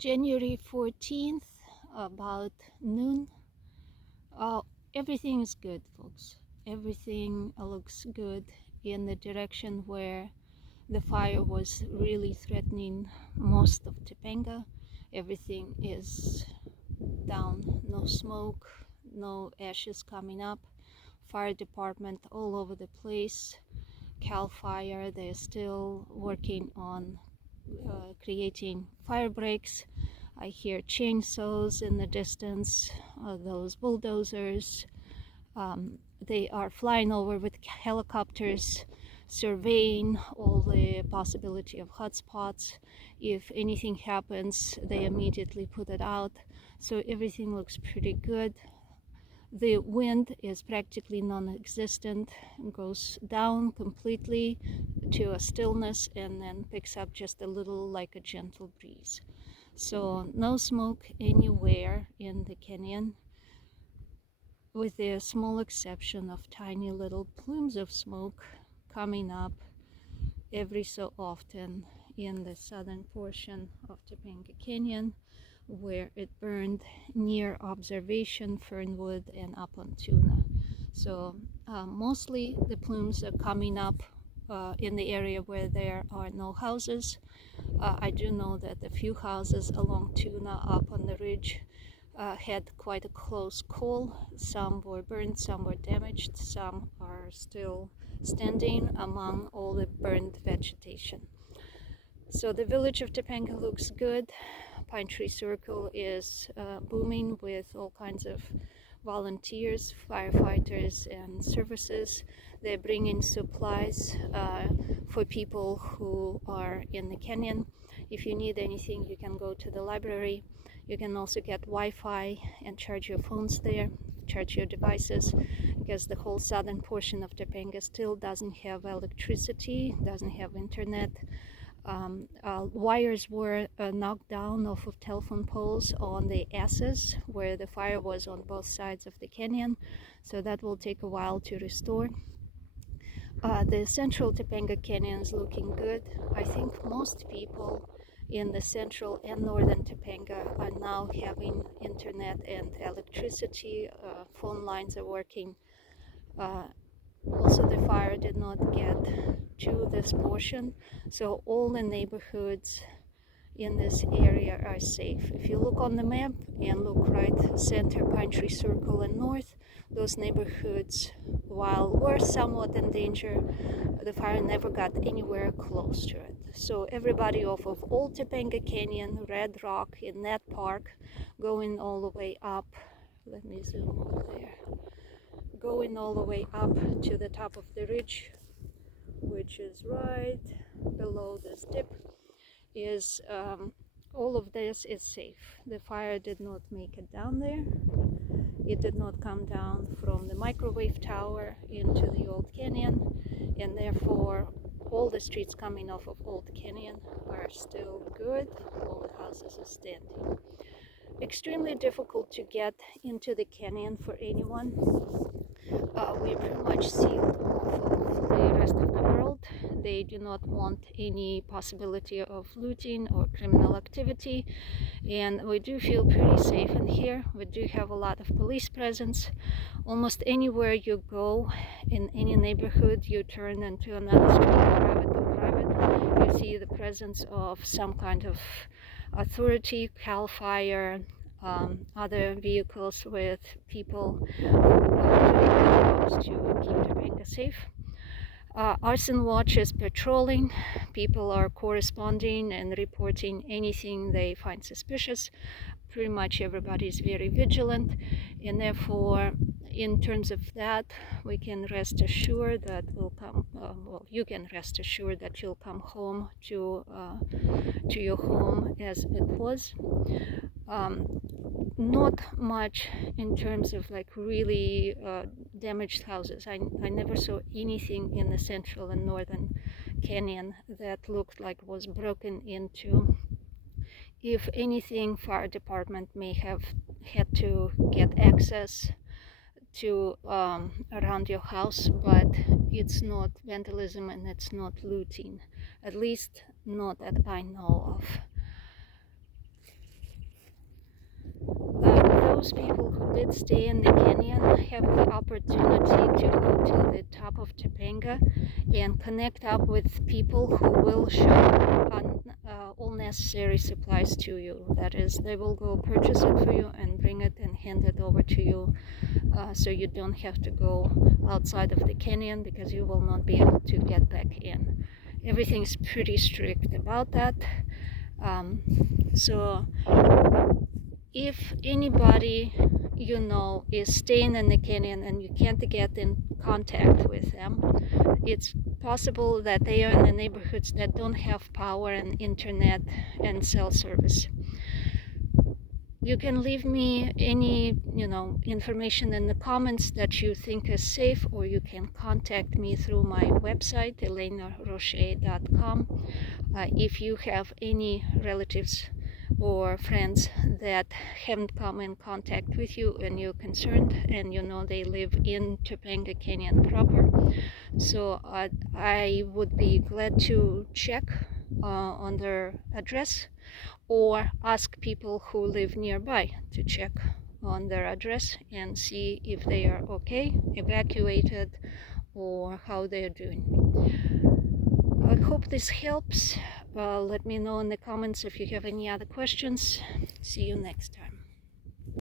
January 14th, about noon. Uh, Everything is good, folks. Everything looks good in the direction where the fire was really threatening most of Topanga. Everything is down, no smoke, no ashes coming up. Fire department all over the place. Cal Fire, they're still working on creating fire breaks. I hear chainsaws in the distance, those bulldozers. They are flying over with helicopters, surveying all the possibility of hotspots. If anything happens, they immediately put it out. So everything looks pretty good. The wind is practically non-existent, goes down completely to a stillness and then picks up just a little like a gentle breeze. So no smoke anywhere in the canyon, with the small exception of tiny little plumes of smoke coming up every so often in the southern portion of Topanga Canyon, where it burned near Observation, Fernwood, and up on Tuna. So mostly the plumes are coming up in the area where there are no houses. I do know that a few houses along Tuna up on the ridge had quite a close call. Some were burned, some were damaged, some are still standing among all the burned vegetation. So the village of Topanga looks good. Pine Tree Circle is booming with all kinds of volunteers, firefighters, and services. They're bringing supplies for people who are in the canyon. If you need anything, you can go to the library. You can also get Wi-Fi and charge your phones there, charge your devices, because the whole southern portion of Topanga still doesn't have electricity, doesn't have internet. Wires were knocked down off of telephone poles on the S's where the fire was on both sides of the canyon, so that will take a while to restore. The central Topanga Canyon is looking good. I think most people in the central and northern Topanga are now having internet and electricity. Phone lines are working. Also, the fire did not get to this portion, so all the neighborhoods in this area are safe. If you look on the map and look right center, Pine Tree Circle and north, those neighborhoods, while were somewhat in danger, the fire never got anywhere close to it. So everybody off of Old Topanga Canyon, Red Rock, in that park, going all the way up, let me zoom over there, going all the way up to the top of the ridge, which is right below this dip, is all of this is safe. The fire did not make it down there. It did not come down from the microwave tower into the Old Canyon, and therefore all the streets coming off of Old Canyon are still good. All the houses are standing. Extremely difficult to get into the canyon for anyone. We're pretty much sealed off of the rest of the world. They do not want any possibility of looting or criminal activity, and we do feel pretty safe in here. We do have a lot of police presence. Almost anywhere you go in any neighborhood, you turn into another street, private to private, you see the presence of some kind of authority, Cal Fire, other vehicles with people who are doing their jobs to keep Topanga safe. Arson Watch is patrolling. People are corresponding and reporting anything they find suspicious. Pretty much everybody is very vigilant, and therefore, in terms of that, we can rest assured that we'll come. You can rest assured that you'll come home to your home as it was. Not much in terms of like really damaged houses. I never saw anything in the central and northern canyon that looked like was broken into. If anything, fire department may have had to get access to around your house, but it's not vandalism and it's not looting, at least not that I know of. those people who did stay in the canyon have the opportunity to go to the top of Topanga and connect up with people who will ship all necessary supplies to you. That is, they will go purchase it for you and bring it and hand it over to you, so you don't have to go outside of the canyon, because you will not be able to get back in. Everything's pretty strict about that. So if anybody you know is staying in the canyon and you can't get in contact with them, it's possible that they are in the neighborhoods that don't have power and internet and cell service. You can leave me any information in the comments that you think is safe, or you can contact me through my website, elenaroche.com. If you have any relatives or friends that haven't come in contact with you and you're concerned, and you know they live in Topanga Canyon proper, so I would be glad to check on their address, or ask people who live nearby to check on their address and see if they are okay, evacuated, or how they're doing. I hope this helps. Let me know in the comments if you have any other questions. See you next time.